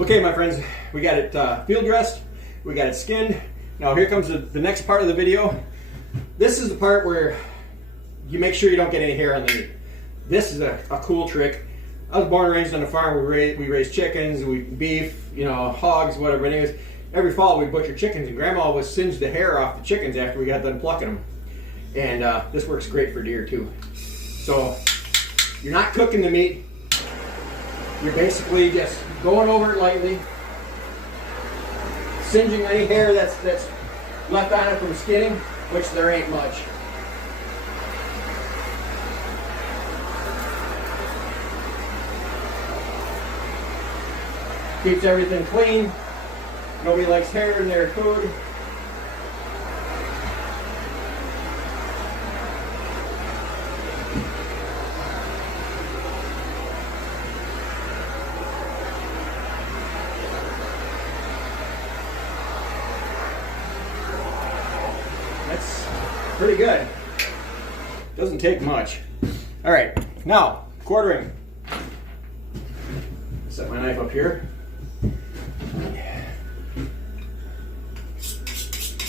Okay, my friends, we got it field dressed, we got it skinned. Now here comes the next part of the video. This is the part where you make sure you don't get any hair on the meat. This is a cool trick. I was born and raised on a farm. We raised chickens, beef, you know, hogs, whatever. But anyways, every fall we butcher chickens, and Grandma would singe the hair off the chickens after we got done plucking them. And this works great for deer too. So you're not cooking the meat. You're basically just going over it lightly, singeing any hair that's left on it from skinning, which there ain't much. Keeps everything clean. Nobody likes hair in their food. That's pretty good. Doesn't take much. All right, now quartering. Set my knife up here.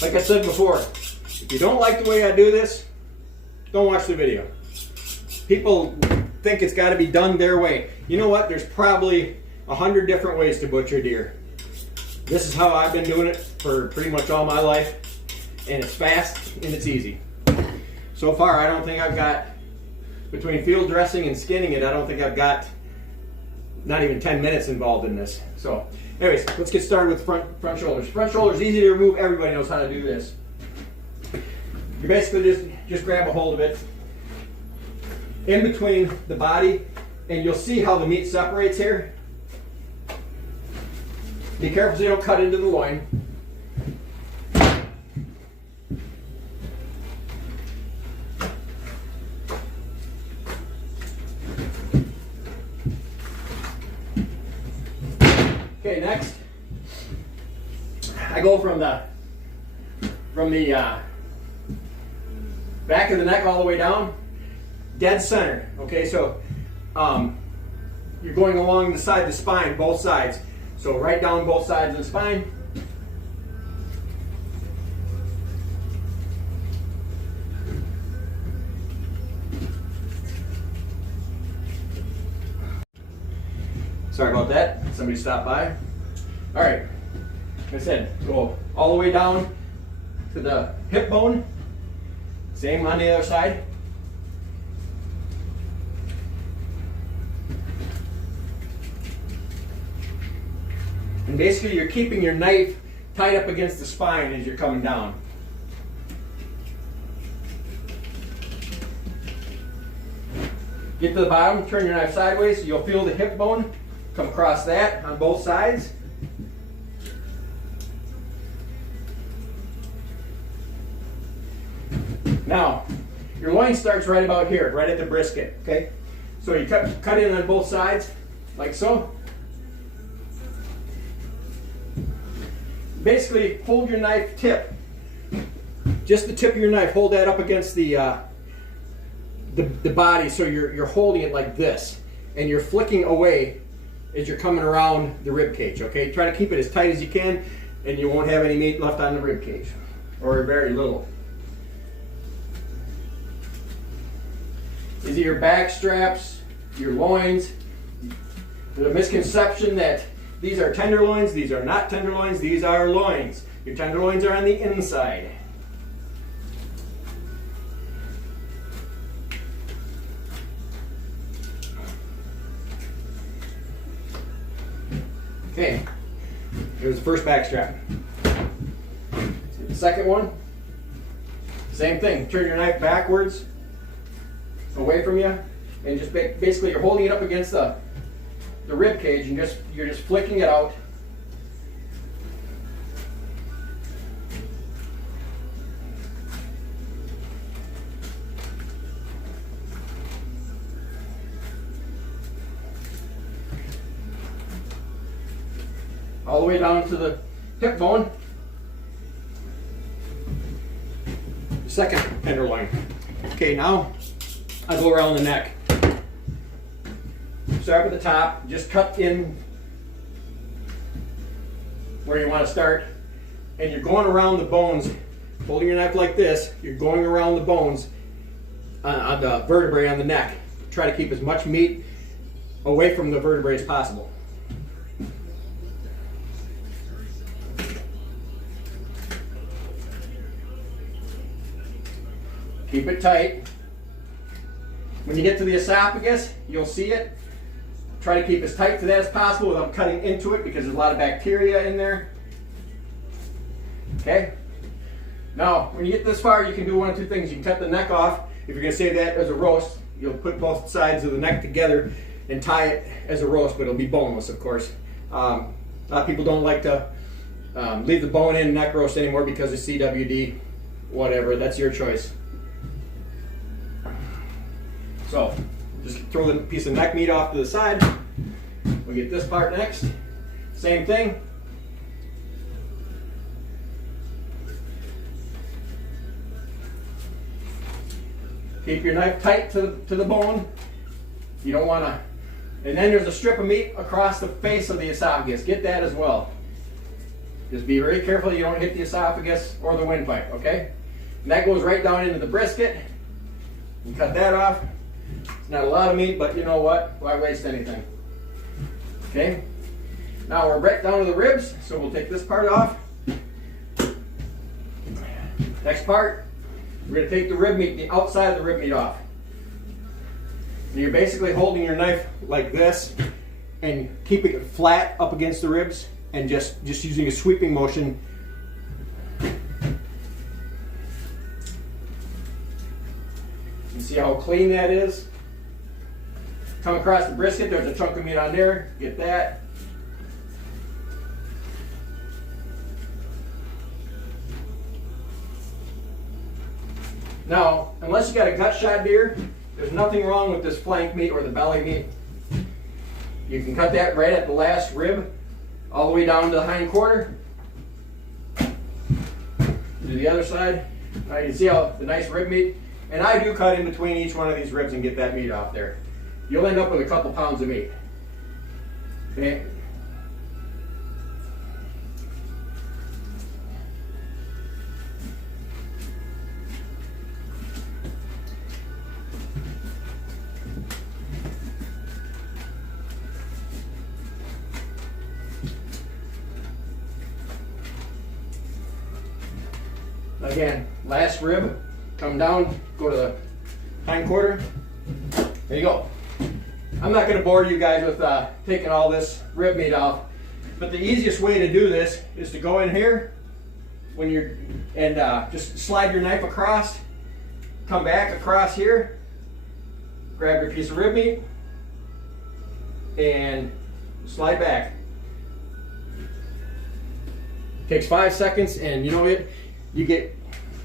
Like I said before, if you don't like the way I do this, don't watch the video. People think it's got to be done their way. You know what? There's probably 100 different ways to butcher deer. This is how I've been doing it for pretty much all my life, and it's fast and it's easy. So far, I don't think I've got, between field dressing and skinning it, I don't think I've got not even 10 minutes involved in this. So anyways, let's get started with front shoulders. Front shoulders, easy to remove. Everybody knows how to do this. You basically just grab a hold of it in between the body, and you'll see how the meat separates here. Be careful so you don't cut into the loin. Okay, next, I go from the back of the neck all the way down, dead center. Okay, so you're going along the side of the spine, both sides. So right down both sides of the spine. Sorry about that. Somebody stopped by. All right. Like I said, go all the way down to the hip bone. Same on the other side. And basically you're keeping your knife tied up against the spine as you're coming down. Get to the bottom, turn your knife sideways so you'll feel the hip bone come across that on both sides. Now, your loin starts right about here, right at the brisket, okay? So you cut in on both sides, like so. Basically, hold your knife tip. Just the tip of your knife, hold that up against the body, so you're holding it like this, and you're flicking away as you're coming around the rib cage, okay? Try to keep it as tight as you can, and you won't have any meat left on the rib cage, or very little. These are your back straps, your loins. There's a misconception that these are tenderloins. These are not tenderloins, these are loins. Your tenderloins are on the inside. Okay, here's the first back strap. The second one, same thing. Turn your knife backwards, away from you, and just basically you're holding it up against the rib cage, and you're just flicking it out. All the way down to the hip bone. Second tenderloin. Okay, now I go around the neck. Start with the top, just cut in where you want to start, and you're going around the bones, holding your knife like this, you're going around the bones on the vertebrae on the neck. Try to keep as much meat away from the vertebrae as possible. Keep it tight. When you get to the esophagus, you'll see it. Try to keep as tight to that as possible without cutting into it because there's a lot of bacteria in there. Okay? Now, when you get this far, you can do one of two things. You can cut the neck off. If you're going to save that as a roast, you'll put both sides of the neck together and tie it as a roast, but it'll be boneless, of course. A lot of people don't like to leave the bone in neck roast anymore because of CWD, whatever. That's your choice. So, just throw the piece of neck meat off to the side. We'll get this part next. Same thing. Keep your knife tight to the bone. You don't want to. And then there's a strip of meat across the face of the esophagus. Get that as well. Just be very careful you don't hit the esophagus or the windpipe, okay? And that goes right down into the brisket. You cut that off. It's not a lot of meat, but you know what? Why waste anything? Okay? Now we're right down to the ribs, so we'll take this part off. Next part, we're going to take the rib meat, the outside of the rib meat off. And you're basically holding your knife like this and keeping it flat up against the ribs and just using a sweeping motion. You see how clean that is? Come across the brisket, there's a chunk of meat on there. Get that. Now, unless you got a gut shot deer, there's nothing wrong with this flank meat or the belly meat. You can cut that right at the last rib, all the way down to the hind quarter. Do the other side. Now you can see how the nice rib meat. And I do cut in between each one of these ribs and get that meat off there. You'll end up with a couple pounds of meat. Okay. Again, last rib, come down, go to the hind quarter. There you go. I'm not going to bore you guys with taking all this rib meat off, but the easiest way to do this is to go in here when you're and just slide your knife across, come back across here, grab your piece of rib meat, and slide back. Takes 5 seconds, and you know it. You get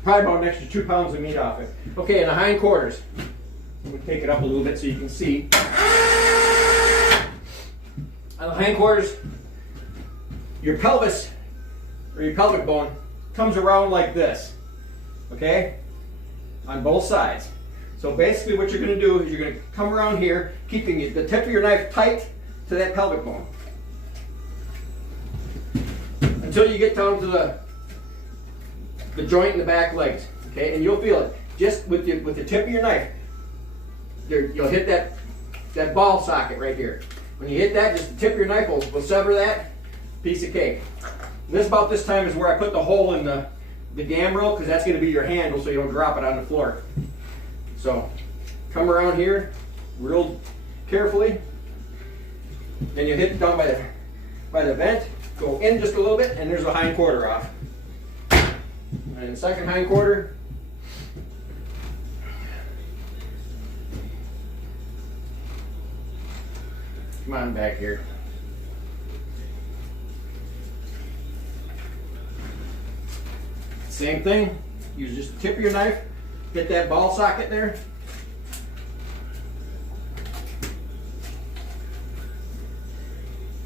probably about an extra 2 pounds of meat off it. Okay, in the hind quarters, we'll take it up a little bit so you can see. On the hind quarters, your pelvis or your pelvic bone comes around like this, okay, on both sides. So basically what you're going to do is you're going to come around here, keeping the tip of your knife tight to that pelvic bone until you get down to the joint in the back legs, okay, and you'll feel it just with the tip of your knife. You'll hit that ball socket right here. When you hit that, just the tip of your knife will sever that piece of cake. And this about this time is where I put the hole in the gambrel, because that's going to be your handle so you don't drop it on the floor. So come around here real carefully. Then you hit it down by the vent, go in just a little bit, and there's a hind quarter off. And the second hind quarter. Come on back here. Same thing. Use just the tip of your knife. Hit that ball socket there.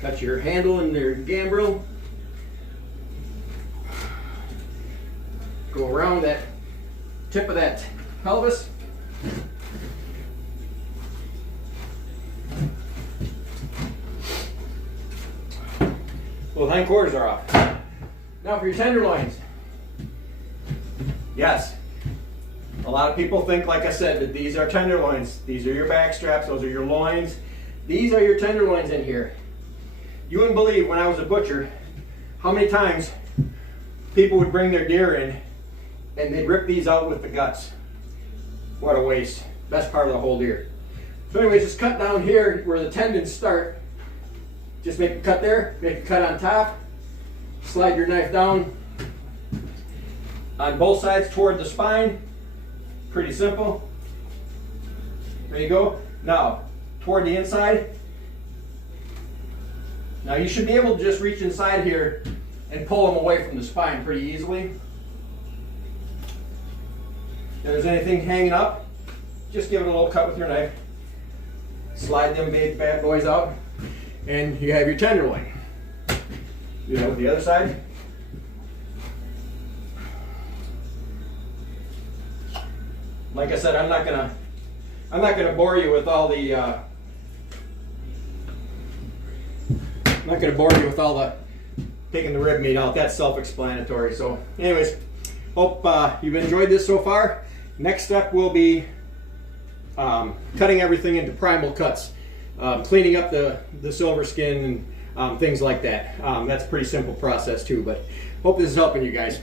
Cut your handle in your gambrel. Go around that tip of that pelvis. Well, the hind quarters are off. Now for your tenderloins. Yes, a lot of people think, like I said, that these are tenderloins. These are your back straps, those are your loins. These are your tenderloins in here. You wouldn't believe, when I was a butcher, how many times people would bring their deer in and they'd rip these out with the guts. What a waste. Best part of the whole deer. So anyways, just cut down here where the tendons start. Just make a cut there, make a cut on top, slide your knife down on both sides toward the spine. Pretty simple. There you go. Now, toward the inside. Now you should be able to just reach inside here and pull them away from the spine pretty easily. If there's anything hanging up, just give it a little cut with your knife. Slide them big bad boys out, and you have your tenderloin. You know, the other side. Like I said, I'm not gonna bore you with all the taking the rib meat out. That's self-explanatory. So, anyways, hope you've enjoyed this so far. Next step will be cutting everything into primal cuts, cleaning up the silver skin and things like that. That's a pretty simple process too. But hope this is helping you guys.